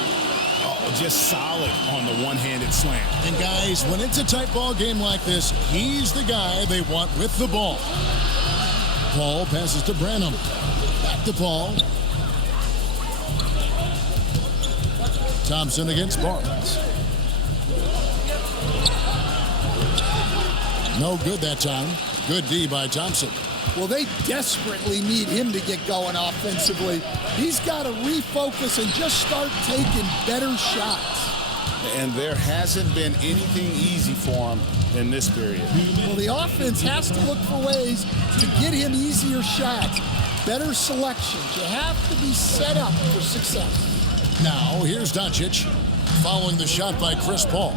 Oh, just solid on the one-handed slam. And guys, when it's a tight ball game like this, he's the guy they want with the ball. Paul passes to Branham. Back to Paul. Thompson against Barnes. No good that time. Good D by Thompson. Well, they desperately need him to get going offensively. He's got to refocus and just start taking better shots. And there hasn't been anything easy for him in this period. Well, the offense has to look for ways to get him easier shots, better selections. You have to be set up for success. Now, here's Doncic, following the shot by Chris Paul.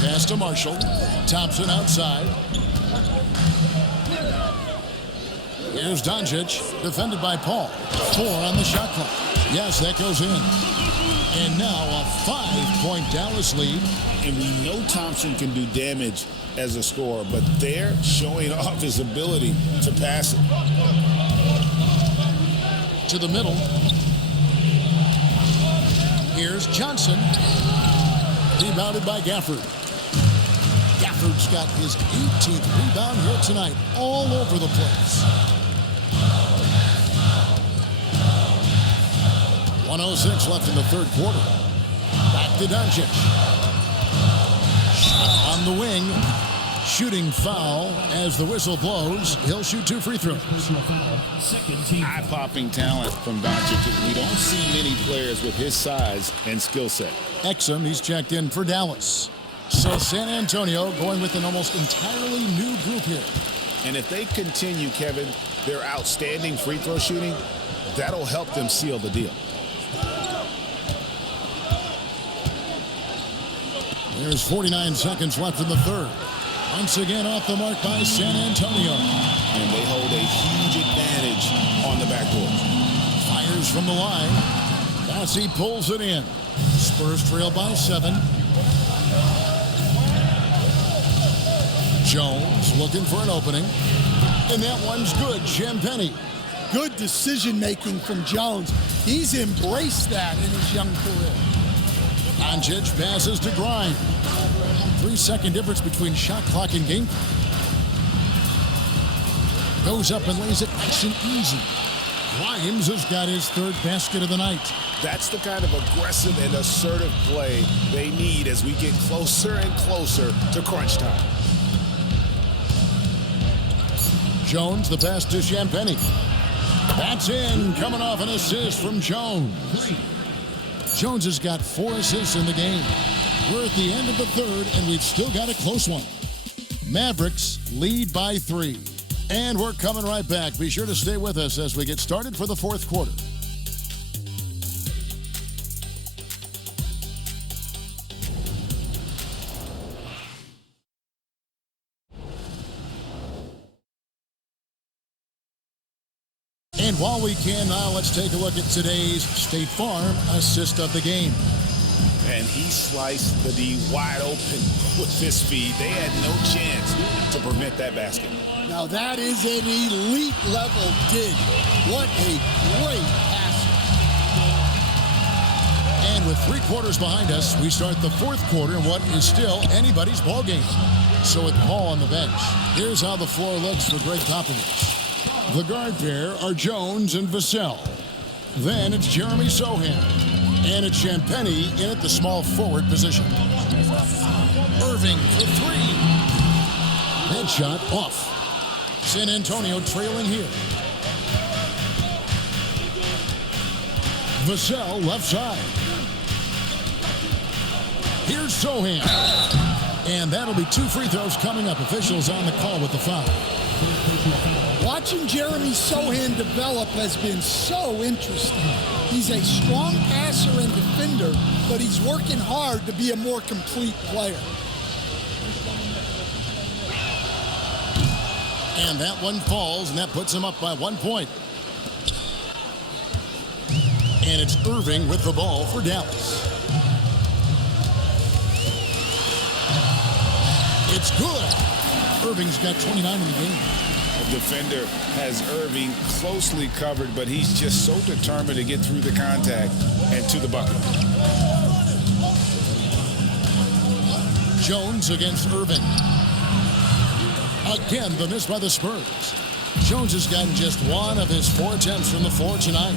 Pass to Marshall. Thompson outside. Here's Doncic, defended by Paul. 4 on the shot clock. Yes, that goes in. And now a 5-point Dallas lead. And we know Thompson can do damage as a scorer, but they're showing off his ability to pass it. To the middle. Here's Johnson. Rebounded by Gafford. Gafford's got his 18th rebound here tonight, all over the place. 1:06 left in the third quarter. Back to Doncic. On the wing. Shooting foul as the whistle blows. He'll shoot 2 free throws. Eye-popping talent from Doncic. We don't see many players with his size and skill set. Exum, he's checked in for Dallas. So San Antonio going with an almost entirely new group here. And if they continue, Kevin, their outstanding free throw shooting, that'll help them seal the deal. There's 49 seconds left in the third. Once again off the mark by San Antonio. And they hold a huge advantage on the backboard. Fires from the line. Bassi pulls it in. Spurs trail by 7. Jones looking for an opening. And that one's good. Champagny. Good decision-making from Jones. He's embraced that in his young career. Doncic passes to Grimes. 3-second difference between shot clock and game. Goes up and lays it nice and easy. Grimes has got his third basket of the night. That's the kind of aggressive and assertive play they need as we get closer and closer to crunch time. Jones, the pass to Champagny. That's in, coming off an assist from Jones. Jones has got 4 assists in the game. We're at the end of the third, and we've still got a close one. Mavericks lead by 3. And we're coming right back. Be sure to stay with us as we get started for the fourth quarter. And while we can now, let's take a look at today's State Farm assist of the game. And he sliced the D wide open with his speed. They had no chance to prevent that basket. Now that is an elite level dig. What a great pass. And with 3 quarters behind us, we start the fourth quarter in what is still anybody's ball game. So with Paul on the bench, here's how the floor looks for Greg Popovich. The guard pair are Jones and Vassell. Then it's Jeremy Sohan. And it's Champagny in at the small forward position. Irving for 3. Headshot off. San Antonio trailing here. Vassell left side. Here's Sohan. And that'll be 2 free throws coming up. Officials on the call with the foul. Watch Watching Jeremy Sohan develop has been so interesting. He's a strong passer and defender, but he's working hard to be a more complete player. And that one falls, and that puts him up by 1 point. And it's Irving with the ball for Dallas. It's good. Irving's got 29 in the game. The defender has Irving closely covered, but he's just so determined to get through the contact and to the bucket. Jones against Irving. Again, the miss by the Spurs. Jones has gotten just one of his 4 attempts from the floor tonight.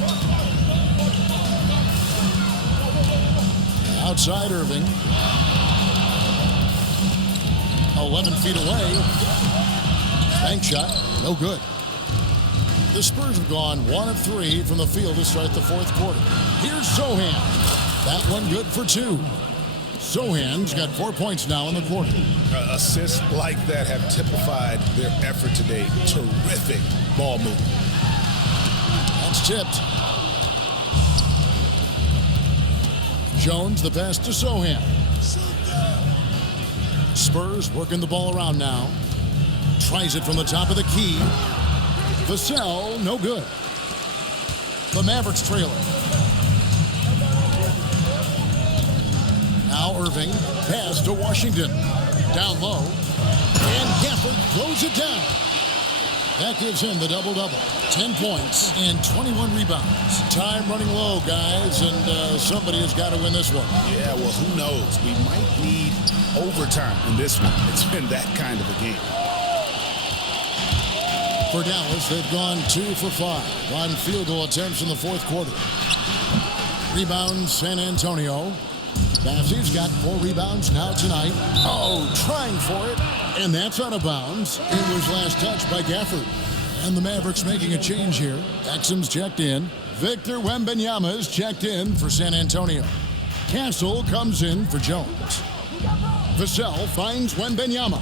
Outside Irving. 11 feet away. Bank shot, no good. The Spurs have gone 1 of 3 from the field to start the 4th quarter. Here's Sohan. That one good for 2. Sohan's got 4 points now in the quarter. Assists like that have typified their effort today. Terrific ball movement. That's tipped. Jones, the pass to Sohan. Spurs working the ball around now. Tries it from the top of the key. Vassell, no good. The Mavericks trailer. Now Irving, pass to Washington. Down low. And Gafford throws it down. That gives him the double-double. 10 points and 21 rebounds. Time running low, guys, and somebody has got to win this one. Yeah, well, who knows? We might need overtime in this one. It's been that kind of a game. For Dallas, they've gone 2 for 5 on field goal attempts in the 4th quarter. Rebound, San Antonio. Bassey's got 4 rebounds now tonight. Oh, trying for it. And that's out of bounds. It was last touched by Gafford. And the Mavericks making a change here. Exum's checked in. Victor Wembanyama is checked in for San Antonio. Castle comes in for Jones. Vassell finds Wembanyama.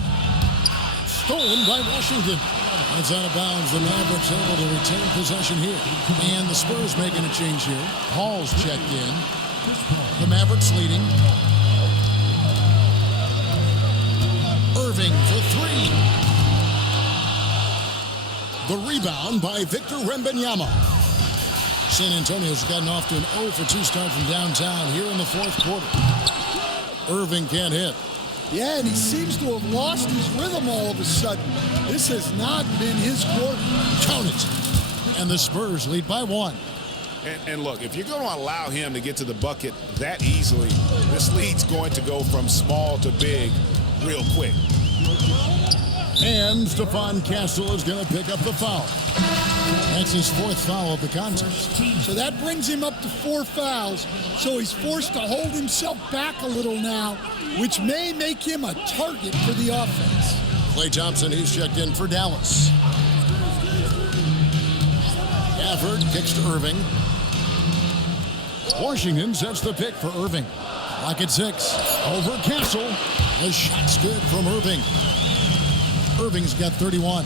Stolen by Washington. That's out of bounds. The Mavericks able to retain possession here. And the Spurs making a change here. Hall's checked in. The Mavericks leading. Irving for 3. The rebound by Victor Wembanyama. San Antonio's gotten off to an 0 for 2 start from downtown here in the 4th quarter. Irving can't hit. Yeah, and he seems to have lost his rhythm all of a sudden. This has not been his quarter. Count it. And the Spurs lead by 1. And look, if you're going to allow him to get to the bucket that easily, this lead's going to go from small to big real quick. And Stephon Castle is going to pick up the foul. That's his 4th foul of the contest. So that brings him up to 4 fouls. So he's forced to hold himself back a little now, which may make him a target for the offense. Klay Thompson, he's checked in for Dallas. Gafford kicks to Irving. Washington sets the pick for Irving. Lock at 6. Over Castle. The shot's good from Irving. Irving's got 31.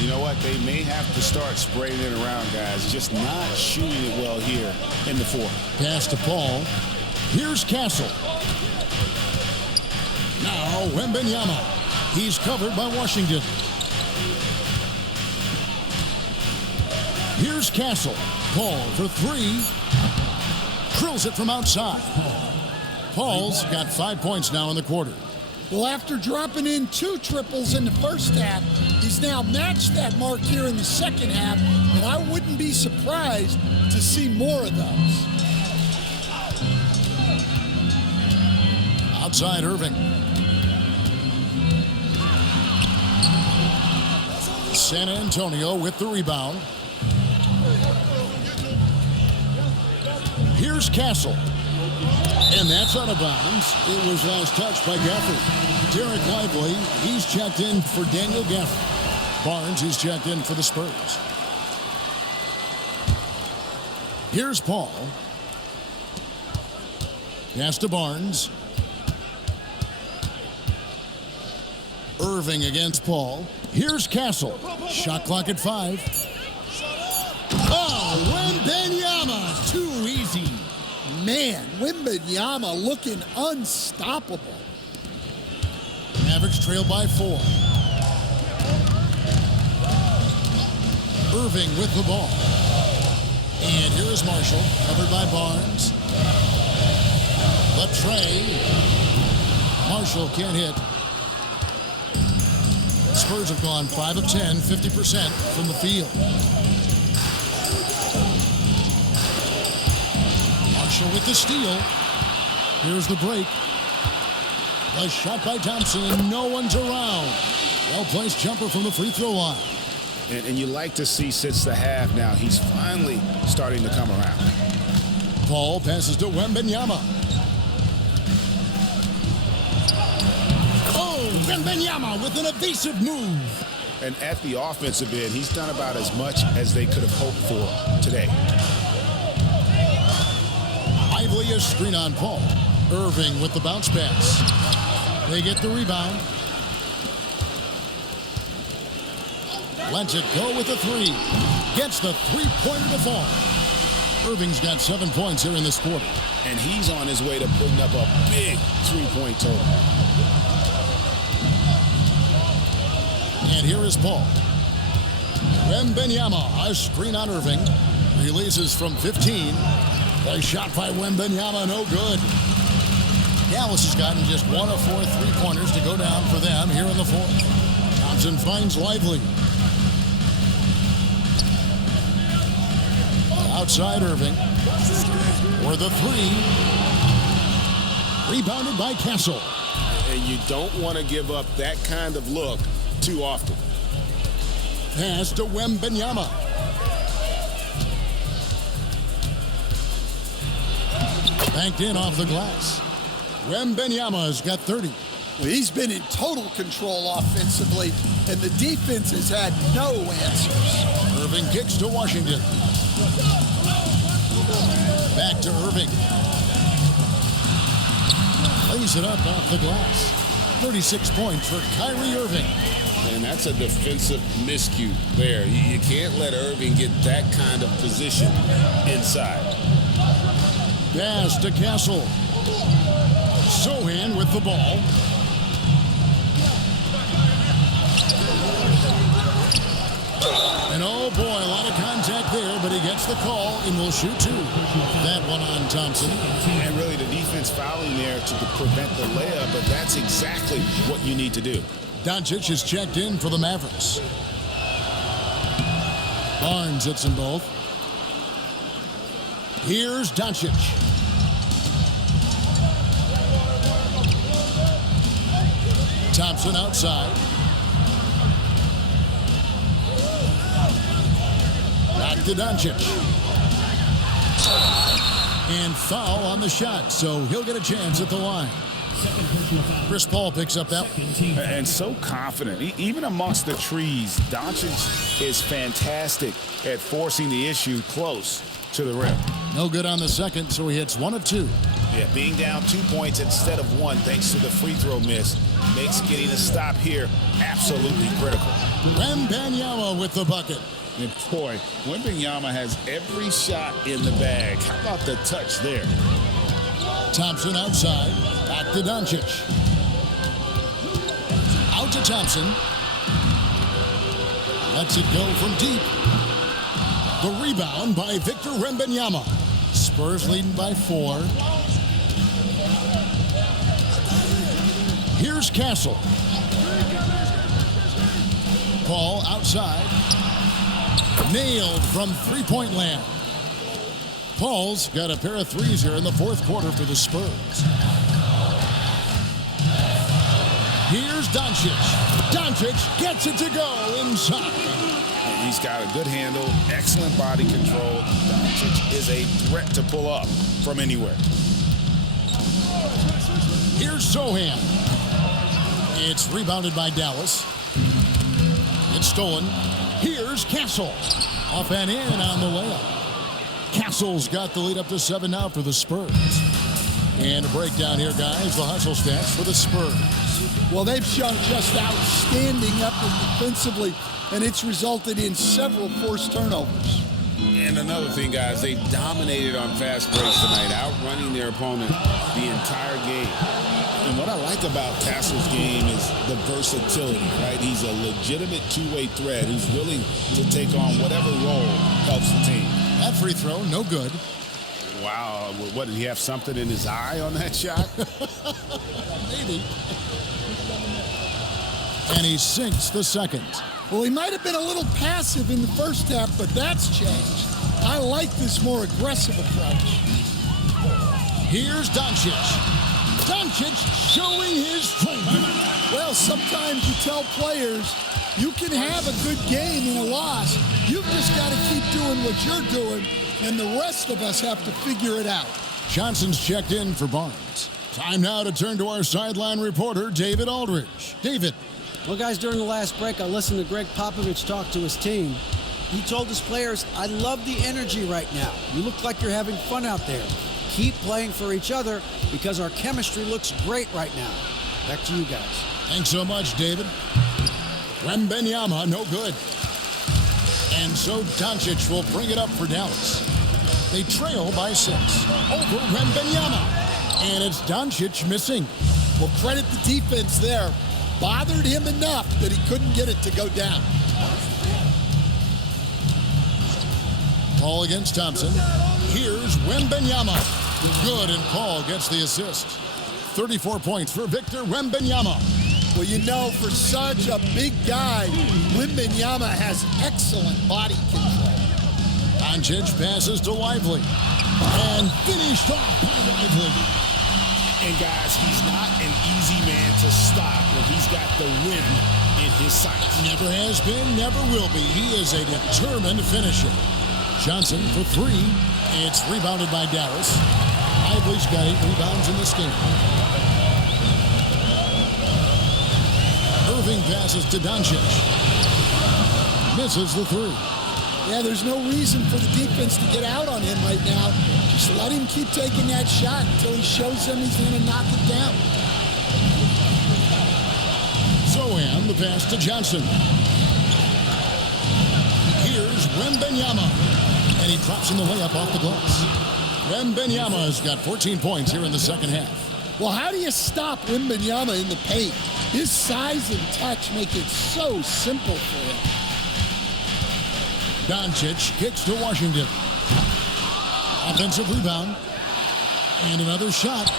You know what? They may have to start spraying it around, guys. Just not shooting it well here in the 4th. Pass to Paul. Here's Castle. Now Wembanyama. He's covered by Washington. Here's Castle. Paul for 3. Drills it from outside. Paul's got 5 points now in the quarter. Well, after dropping in 2 triples in the first half, he's now matched that mark here in the second half, and I wouldn't be surprised to see more of those. Outside Irving. San Antonio with the rebound. Here's Castle. And that's out of bounds. It was last touched by Gafford. Derek Lively, he's checked in for Daniel Gafford. Barnes, he's checked in for the Spurs. Here's Paul. Pass to Barnes. Irving against Paul. Here's Castle. Shot clock at 5. Oh, Wembanyama. Too easy. Man, Wembanyama looking unstoppable. Mavericks trail by 4. Irving with the ball. And here is Marshall, covered by Barnes. Latrey. Marshall can't hit. Spurs have gone 5 of 10, 50% from the field. Marshall with the steal. Here's the break. The shot by Thompson. No one's around. Well-placed jumper from the free throw line. And you like to see since the half now, he's finally starting to come around. Paul passes to Wembanyama. Oh, Wembanyama with an evasive move. And at the offensive end, he's done about as much as they could have hoped for today. Lively a screen on Paul. Irving with the bounce pass. They get the rebound. Lets it go with the 3. Gets the three-pointer to fall. Irving's got 7 points here in this quarter. And he's on his way to putting up a big three-point total. And here is Paul. Wembanyama, a screen on Irving. Releases from 15. The shot by Wembanyama, no good. Dallas has gotten just 1 of 4 three-pointers to go down for them here in the fourth. Thompson finds Lively. Outside Irving. For the 3. Rebounded by Castle. And you don't want to give up that kind of look too often. Pass to Wembanyama. Banked in off the glass. Wembanyama's got 30. Well, he's been in total control offensively, and the defense has had no answers. Irving kicks to Washington. Back to Irving. Lays it up off the glass. 36 points for Kyrie Irving. And that's a defensive miscue there. You can't let Irving get that kind of position inside. Pass to Castle. Sohan with the ball. And oh boy, a lot of contact there, but he gets the call and will shoot 2. That one on Thompson. And really the defense fouling there to prevent the layup, but that's exactly what you need to do. Doncic is checked in for the Mavericks. Barnes hits them both. Here's Doncic. Thompson outside. Back to Doncic. And foul on the shot, so he'll get a chance at the line. Chris Paul picks up that one. And so confident. Even amongst the trees, Doncic is fantastic at forcing the issue close to the rim. No good on the second, so he hits 1 of 2. Yeah, being down 2 points instead of 1 thanks to the free throw miss makes getting a stop here absolutely critical. Wembanyama with the bucket. And boy, Wembanyama has every shot in the bag. How about the touch there? Thompson outside. Back to Doncic. Out to Thompson. Lets it go from deep. The rebound by Victor Wembanyama. Spurs leading by 4. Here's Castle. Paul outside. Nailed from three-point land. Paul's got a pair of threes here in the fourth quarter for the Spurs. Here's Doncic. Doncic gets it to go inside. He's got a good handle, excellent body control. Doncic is a threat to pull up from anywhere. Here's Sohan. It's rebounded by Dallas. It's stolen. Here's Castle. Up and in on the layup. Castle's got the lead up to 7 now for the Spurs. And a breakdown here, guys. The hustle stats for the Spurs. Well, they've shown just outstanding effort defensively, and it's resulted in several forced turnovers. And another thing, guys, they dominated on fast breaks tonight, outrunning their opponent the entire game. And what I like about Castle's game is the versatility, right? He's a legitimate two-way threat who's willing to take on whatever role helps the team. That free throw, no good. Wow, what, did he have something in his eye on that shot? Maybe. And he sinks the second. Well, he might have been a little passive in the first half, but that's changed. I like this more aggressive approach. Here's Doncic. Doncic showing his strength. Well, sometimes you tell players you can have a good game in a loss. You've just got to keep doing what you're doing, and the rest of us have to figure it out. Johnson's checked in for Barnes. Time now to turn to our sideline reporter, David Aldridge. David. Well, guys, during the last break, I listened to Greg Popovich talk to his team. He told his players, I love the energy right now. You look like you're having fun out there. Keep playing for each other because our chemistry looks great right now. Back to you guys. Thanks so much, David. Wembanyama, no good. And so Doncic will bring it up for Dallas. They trail by 6 over Wembanyama. And it's Doncic missing. Well, credit the defense there. Bothered him enough that he couldn't get it to go down. Paul against Thompson. Here's Wembanyama. Good, and Paul gets the assist. 34 points for Victor Wembanyama. Well, you know, for such a big guy, Wembanyama has excellent body control. Doncic passes to Lively. And finished off by Lively. And guys, he's not an easy man to stop when he's got the win in his sights. Never has been, never will be. He is a determined finisher. Johnson for 3. It's rebounded by Dallas. Lively's got 8 rebounds in this game. Irving passes to Doncic. Misses the 3. Yeah, there's no reason for the defense to get out on him right now. Just let him keep taking that shot until he shows them he's going to knock it down. Zohan, the pass to Johnson. Here's Wembanyama. And he drops in the layup off the glass. Wembanyama's got 14 points here in the second half. Well, how do you stop Wembanyama in the paint? His size and touch make it so simple for him. Doncic kicks to Washington. Offensive rebound. And another shot.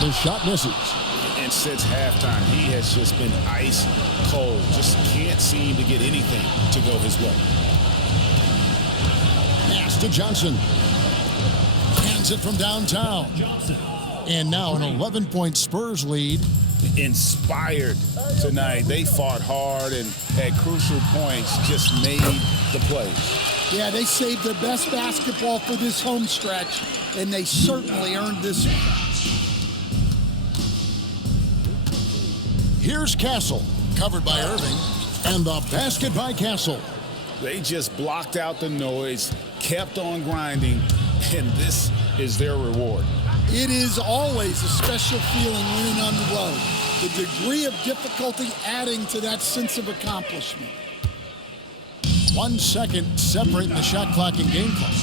The shot misses. And since halftime, he has just been ice cold. Just can't seem to get anything to go his way. Pass to Johnson. Hands it from downtown. And now an 11-point Spurs lead. Inspired tonight. They fought hard and at crucial points just made the plays. Yeah, they saved their best basketball for this home stretch, and they certainly earned this one. Here's Castle, covered by Irving, and the basket by Castle. They just blocked out the noise, kept on grinding, and this is their reward. It is always a special feeling winning on the road. The degree of difficulty adding to that sense of accomplishment. 1 second separating the shot clock and game clock.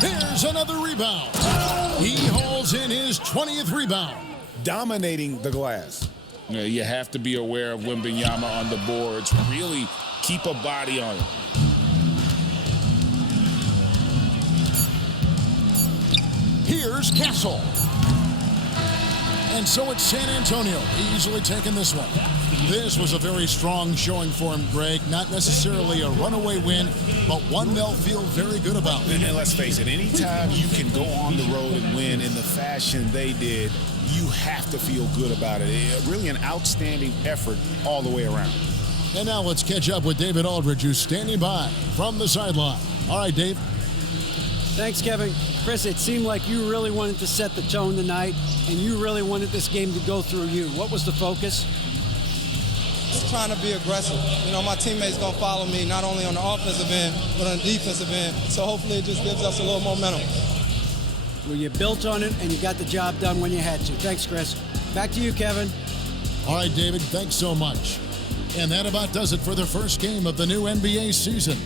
Here's another rebound. He hauls in his 20th rebound. Dominating the glass. You have to be aware of Wembanyama on the boards. Really keep a body on him. Here's Castle. And so it's San Antonio easily taking this one. This was a very strong showing for him, Greg. Not necessarily a runaway win, but one they'll feel very good about. And let's face it, anytime you can go on the road and win in the fashion they did, you have to feel good about it. Really an outstanding effort all the way around. And now let's catch up with David Aldridge, who's standing by from the sideline. All right, Dave. Thanks, Kevin. Chris, it seemed like you really wanted to set the tone tonight, and you really wanted this game to go through you. What was the focus? Just trying to be aggressive. You know, my teammates going to follow me, not only on the offensive end, but on the defensive end. So hopefully it just gives us a little momentum. Well, you built on it, and you got the job done when you had to. Thanks, Chris. Back to you, Kevin. All right, David, thanks so much. And that about does it for the first game of the new NBA season.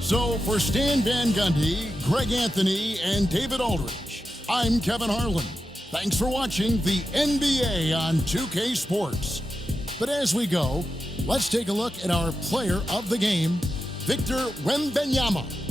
So for Stan Van Gundy, Greg Anthony, and David Aldridge, I'm Kevin Harlan. Thanks for watching the NBA on 2K Sports. But as we go, let's take a look at our player of the game, Victor Wembanyama.